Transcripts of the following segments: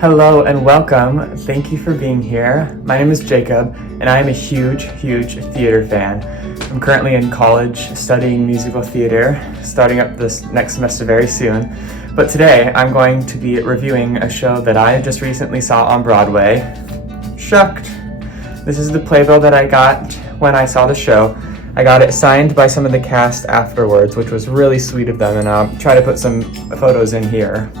Hello and welcome. Thank you for being here. My name is Jacob and I am a huge theater fan. I'm currently in college studying musical theater, starting up this next semester very soon. But today I'm going to be reviewing a show that I just recently saw on Broadway, Shucked. This is the playbill that I got when I saw the show. I got it signed by some of the cast afterwards, which was really sweet of them, and I'll try to put some photos in here.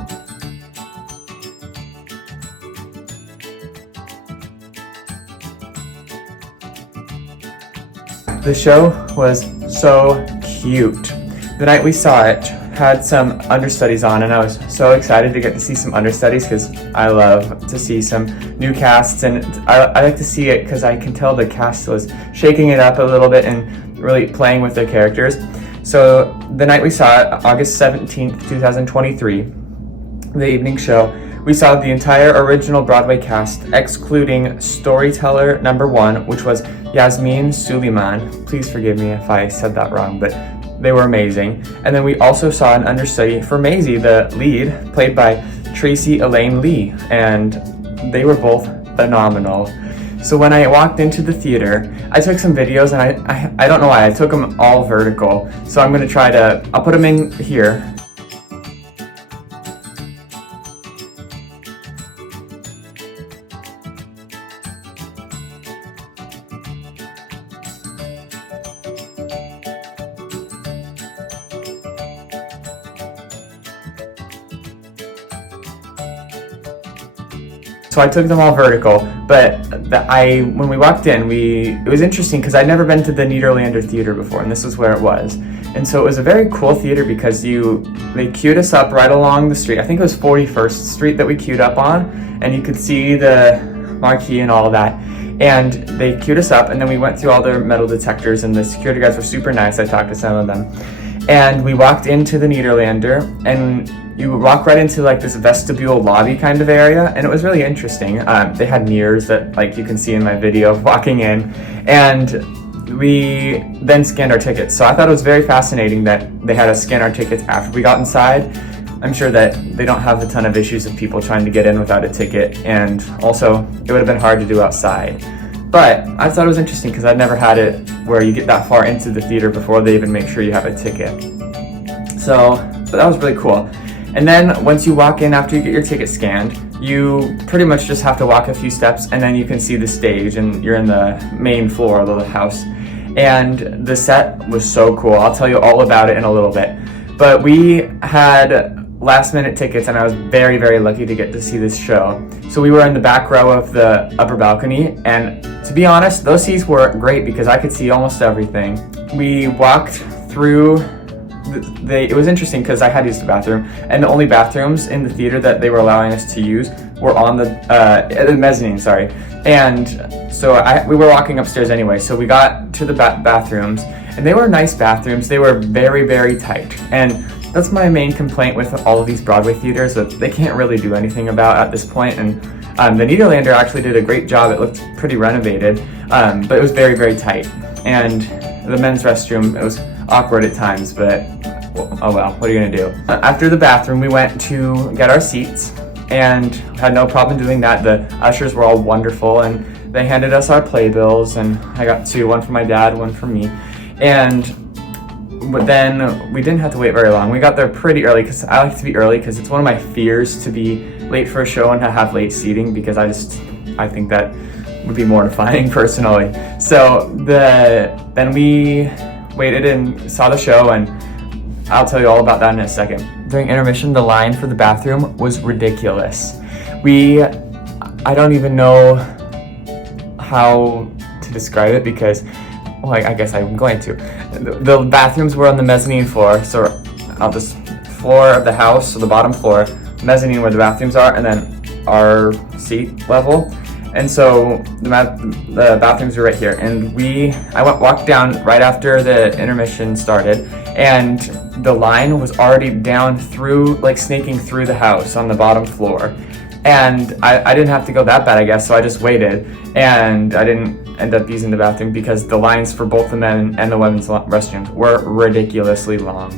The show was so cute. The night we saw it had some understudies on, and I was so excited to get to see some understudies because I love to see some new casts, and I like to see it because I can tell the cast was shaking it up a little bit and really playing with their characters. So the night we saw it, August 17th, 2023, the evening show, we saw the entire original Broadway cast, excluding storyteller number 1, which was Yasmin Suleiman. Please forgive me if I said that wrong, but they were amazing. And then we also saw an understudy for Maisie, the lead, played by Tracy Elaine Lee, and they were both phenomenal. So when I walked into the theater, I took some videos, and I don't know why, I took them all vertical. So I'm gonna I'll put them in here. So I took them all vertical, but when we walked in, it was interesting because I'd never been to the Nederlander Theater before, and this is where it was. And so it was a very cool theater because they queued us up right along the street. I think it was 41st Street that we queued up on, and you could see the marquee and all of that. And they queued us up, and then we went through all their metal detectors, and the security guards were super nice. I talked to some of them. And we walked into the Nederlander, and you walk right into like this vestibule lobby kind of area, and it was really interesting. They had mirrors that like you can see in my video of walking in, and we then scanned our tickets. So I thought it was very fascinating that they had us scan our tickets after we got inside. I'm sure that they don't have a ton of issues of people trying to get in without a ticket, and also it would have been hard to do outside. But I thought it was interesting because I'd never had it where you get that far into the theater before they even make sure you have a ticket. So that was really cool. And then once you walk in after you get your ticket scanned, you pretty much just have to walk a few steps, and then you can see the stage, and you're in the main floor of the house. And the set was so cool. I'll tell you all about it in a little bit. But we had last minute tickets, and I was very lucky to get to see this show. So we were in the back row of the upper balcony, and to be honest, those seats were great because I could see almost everything. We walked through it was interesting because I had used the bathroom, and the only bathrooms in the theater that they were allowing us to use were on the mezzanine, sorry. And so we were walking upstairs anyway, so we got to the bathrooms, and they were nice bathrooms. They were very tight, and that's my main complaint with all of these Broadway theaters, that they can't really do anything about at this point. And the Nederlander actually did a great job. It looked pretty renovated, but it was very tight. And the men's restroom, it was awkward at times, but oh well, what are you gonna do? After the bathroom, we went to get our seats and had no problem doing that. The ushers were all wonderful, and they handed us our playbills, and I got 2, one for my dad, one for me. But then we didn't have to wait very long. We got there pretty early because I like to be early because it's one of my fears to be late for a show and to have late seating, because I think that would be mortifying personally. So then we waited and saw the show, and I'll tell you all about that in a second. During intermission, the line for the bathroom was ridiculous. I don't even know how to describe it because, well, I guess I'm going to. The bathrooms were on the mezzanine floor, so on this floor of the house, so the bottom floor, mezzanine where the bathrooms are, and then our seat level. And so the bathrooms were right here, and I walked down right after the intermission started, and the line was already down through, like snaking through the house on the bottom floor. And I didn't have to go that bad, I guess, so I just waited, and I didn't end up using the bathroom because the lines for both the men and the women's restrooms were ridiculously long.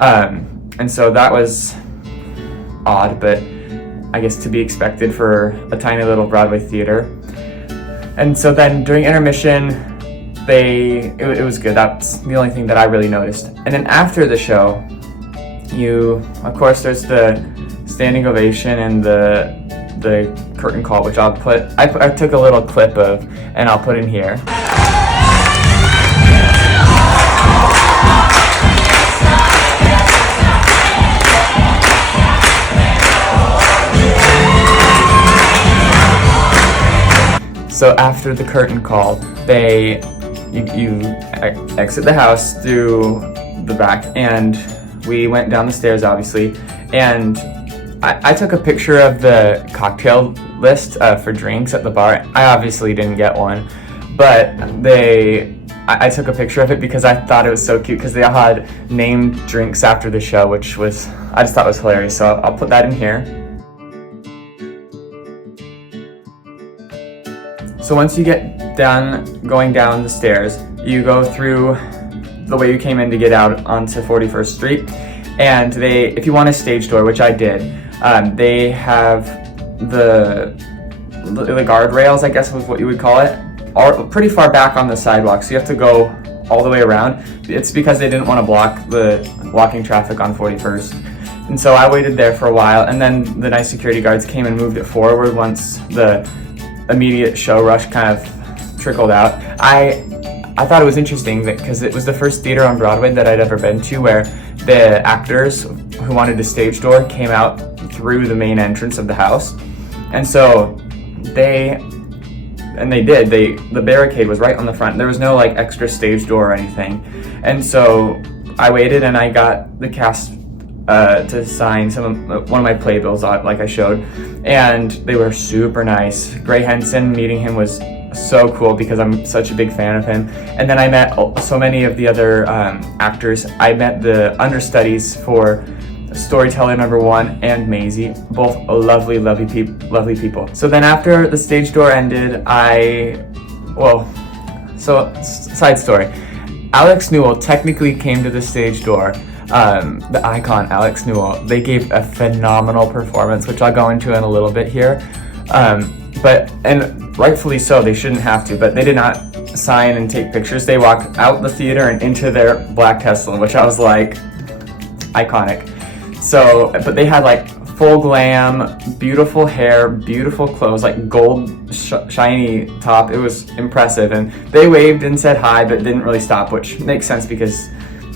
And so that was odd, but I guess, to be expected for a tiny little Broadway theater. And so then during intermission, it was good. That's the only thing that I really noticed. And then after the show, of course, there's the standing ovation and the curtain call, which I took a little clip of, and I'll put in here. So after the curtain call, you exit the house through the back, and we went down the stairs, obviously, and I took a picture of the cocktail list for drinks at the bar. I obviously didn't get one, but I took a picture of it because I thought it was so cute, because they all had named drinks after the show, which I just thought was hilarious, so I'll put that in here. So once you get done going down the stairs, you go through the way you came in to get out onto 41st Street. And if you want a stage door, which I did, they have the guardrails, I guess was what you would call it, are pretty far back on the sidewalk. So you have to go all the way around. It's because they didn't want to block the walking traffic on 41st. And so I waited there for a while, and then the nice security guards came and moved it forward once the immediate show rush kind of trickled out. I thought it was interesting because it was the first theater on Broadway that I'd ever been to where the actors who wanted a stage door came out through the main entrance of the house. And so the barricade was right on the front. There was no like extra stage door or anything. And so I waited, and I got the cast to sign one of my playbills, like I showed, and they were super nice. Gray Henson, meeting him was so cool because I'm such a big fan of him. And then I met so many of the other actors. I met the understudies for Storyteller #1 and Maisie, both lovely people. So then after the stage door ended, side story. Alex Newell technically came to the stage door. The icon, Alex Newell, they gave a phenomenal performance, which I'll go into in a little bit here. And rightfully so, they shouldn't have to, but they did not sign and take pictures. They walked out the theater and into their black Tesla, which I was like, iconic. So, but they had like full glam, beautiful hair, beautiful clothes, like gold shiny top. It was impressive, and they waved and said hi, but didn't really stop, which makes sense because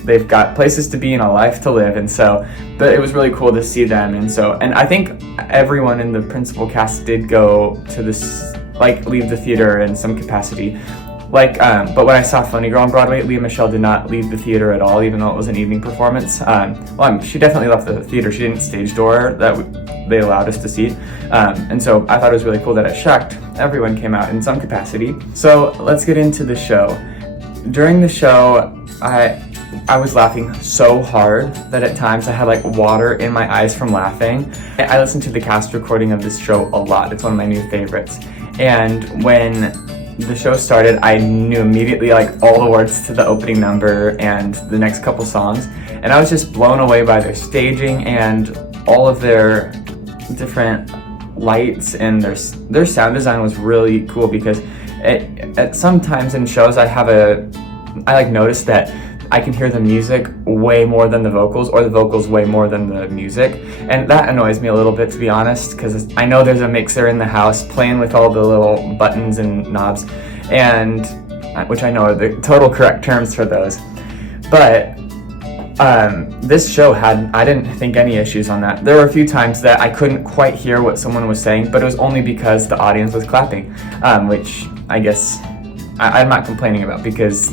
they've got places to be and a life to live. And so, but it was really cool to see them. And I think everyone in the principal cast did go to this, like, leave the theater in some capacity. But when I saw Funny Girl on Broadway, Leah Michele did not leave the theater at all, even though it was an evening performance. She definitely left the theater. She didn't stage door that they allowed us to see. And so I thought it was really cool that at Shucked, everyone came out in some capacity. So let's get into the show. During the show, I was laughing so hard that at times I had like water in my eyes from laughing. I listened to the cast recording of this show a lot. It's one of my new favorites. And when the show started, I knew immediately like all the words to the opening number and the next couple songs. And I was just blown away by their staging and all of their different lights, and their sound design was really cool because at sometimes in shows I noticed that I can hear the music way more than the vocals, or the vocals way more than the music. And that annoys me a little bit, to be honest, because I know there's a mixer in the house playing with all the little buttons and knobs, and which I know are the total correct terms for those. But this show I didn't think any issues on that. There were a few times that I couldn't quite hear what someone was saying, but it was only because the audience was clapping, which I guess I'm not complaining about because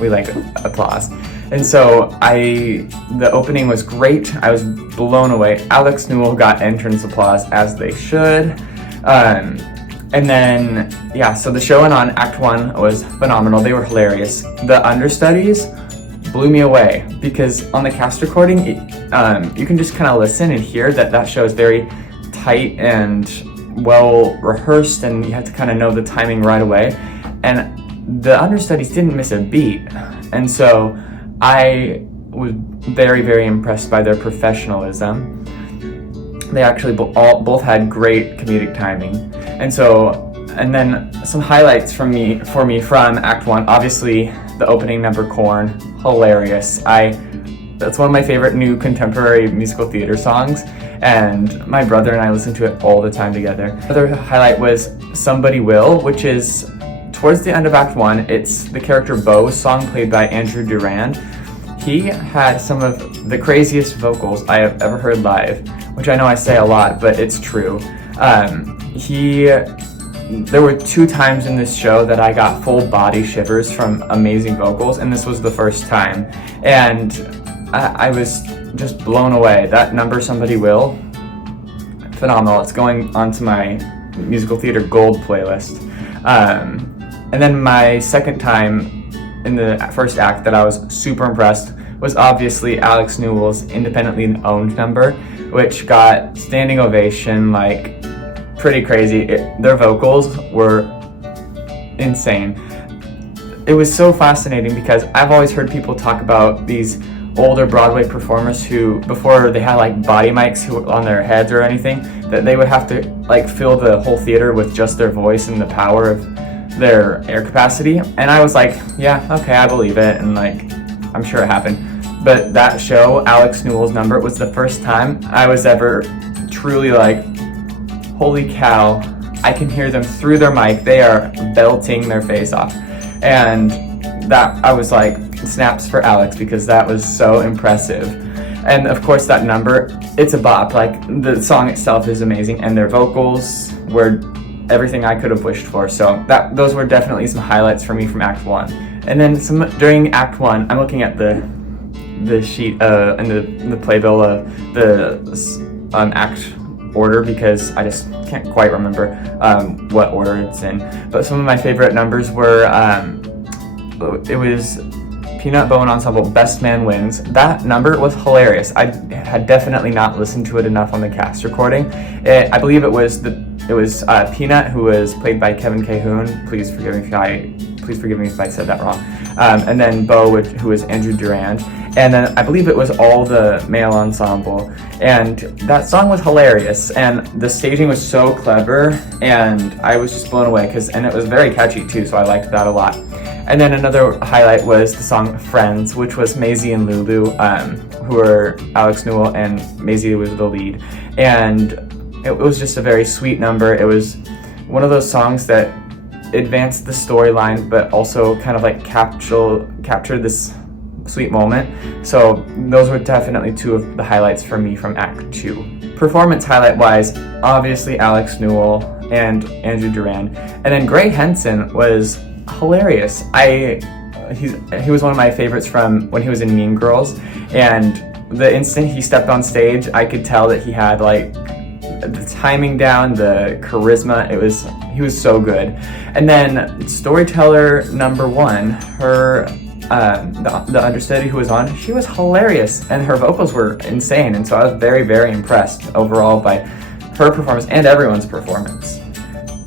we like applause. And so the opening was great. I was blown away. Alex Newell got entrance applause, as they should. And then, so the show went on. Act 1 was phenomenal. They were hilarious. The understudies blew me away because on the cast recording, you can just kind of listen and hear that show is very tight and well rehearsed, and you have to kind of know the timing right away. And the understudies didn't miss a beat, and so I was very, very impressed by their professionalism. They actually both had great comedic timing. And then some highlights for me from Act 1. Obviously, the opening number, Corn, hilarious. That's one of my favorite new contemporary musical theater songs, and my brother and I listen to it all the time together. Another highlight was Somebody Will, which is towards the end of Act 1. It's the character Beau's song played by Andrew Durand. He had some of the craziest vocals I have ever heard live, which I know I say a lot, but it's true. There were 2 times in this show that I got full body shivers from amazing vocals, and this was the first time. And I was just blown away. That number, Somebody Will, phenomenal. It's going onto my musical theater gold playlist. And then my second time in the first act that I was super impressed was obviously Alex Newell's independently owned number, which got standing ovation, like pretty crazy. Their vocals were insane. It was so fascinating because I've always heard people talk about these older Broadway performers who, before they had like body mics on their heads or anything, that they would have to like fill the whole theater with just their voice and the power of their air capacity. And I was like, yeah, okay, I believe it, and like I'm sure it happened. But that show, Alex Newell's number, was the first time I was ever truly like, holy cow, I can hear them through their mic. They are belting their face off. And that, I was like, snaps for Alex, because that was so impressive. And of course that number, it's a bop. Like, the song itself is amazing, and their vocals were everything I could have wished for. So those were definitely some highlights for me from Act 1. And then during Act 1, I'm looking at the sheet and the playbill of the act order, because I just can't quite remember what order it's in. But some of my favorite numbers were it was Peanut Bow and Ensemble, Best Man Wins. That number was hilarious. I had definitely not listened to it enough on the cast recording. I believe it was Peanut, who was played by Kevin Cahoon. Please forgive me if I said that wrong. And then Beau, who was Andrew Durand. And then I believe it was all the male ensemble. And that song was hilarious, and the staging was so clever, and I was just blown away, and it was very catchy too, so I liked that a lot. And then another highlight was the song Friends, which was Maisie and Lulu, who were Alex Newell, and Maisie was the lead. And it was just a very sweet number. It was one of those songs that advanced the storyline, but also kind of like captured this sweet moment. So those were definitely 2 of the highlights for me from Act 2. Performance highlight wise, obviously Alex Newell and Andrew Durand. And then Gray Henson was hilarious. He was one of my favorites from when he was in Mean Girls, and the instant he stepped on stage, I could tell that he had like the timing down, the charisma. He was so good. And then storyteller number 1, the understudy who was on, she was hilarious, and her vocals were insane, and so I was very, very impressed overall by her performance and everyone's performance.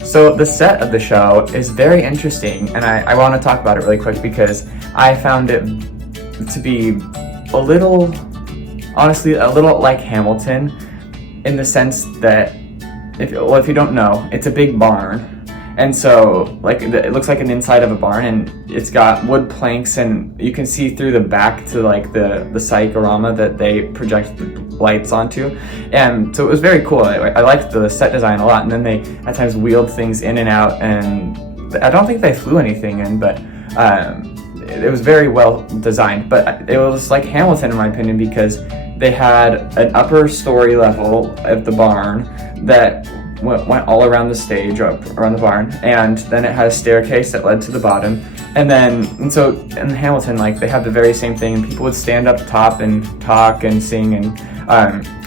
So the set of the show is very interesting, and I want to talk about it really quick, because I found it to be honestly a little like Hamilton, in the sense that, if you don't know, it's a big barn. And so, like, it looks like an inside of a barn, and it's got wood planks, and you can see through the back to like the psychorama that they project the lights onto. And so it was very cool. I liked the set design a lot. And then they at times wheeled things in and out, and I don't think they flew anything in, but it was very well designed. But it was like Hamilton, in my opinion, because they had an upper story level of the barn that went all around the stage, around the barn, and then it had a staircase that led to the bottom. And so in Hamilton, like, they have the very same thing, and people would stand up top and talk and sing, and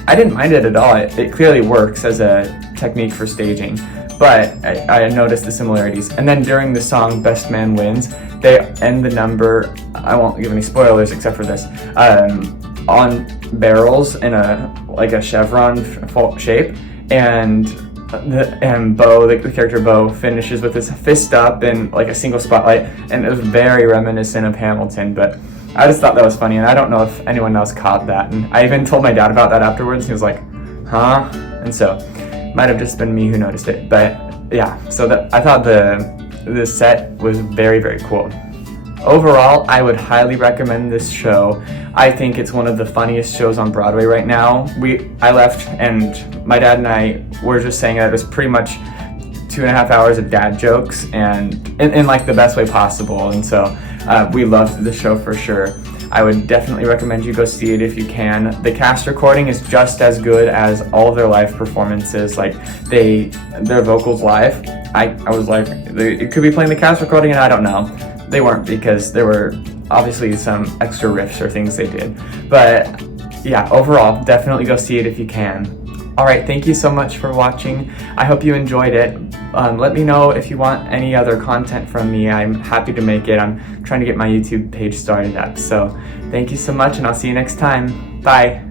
I didn't mind it at all. It clearly works as a technique for staging, but I noticed the similarities. And then during the song Best Man Wins, they end the number, I won't give any spoilers except for this, on barrels in a chevron shape, and Beau, the character Beau, finishes with his fist up in like a single spotlight, and it was very reminiscent of Hamilton. But I just thought that was funny, and I don't know if anyone else caught that. And I even told my dad about that afterwards, and he was like, huh? And so might have just been me who noticed it, but yeah, so I thought the set was very, very cool. Overall, I would highly recommend this show. I think it's one of the funniest shows on Broadway right now. I left and my dad and I were just saying that it was pretty much 2.5 hours of dad jokes, and in like the best way possible. And so we loved the show for sure. I would definitely recommend you go see it if you can. The cast recording is just as good as all of their live performances. Like their vocals live, I was like, it could be playing the cast recording and I don't know. They weren't, because there were obviously some extra riffs or things they did. But yeah, overall, definitely go see it if you can. Alright, thank you so much for watching. I hope you enjoyed it. Let me know if you want any other content from me. I'm happy to make it. I'm trying to get my YouTube page started up. So thank you so much, and I'll see you next time. Bye.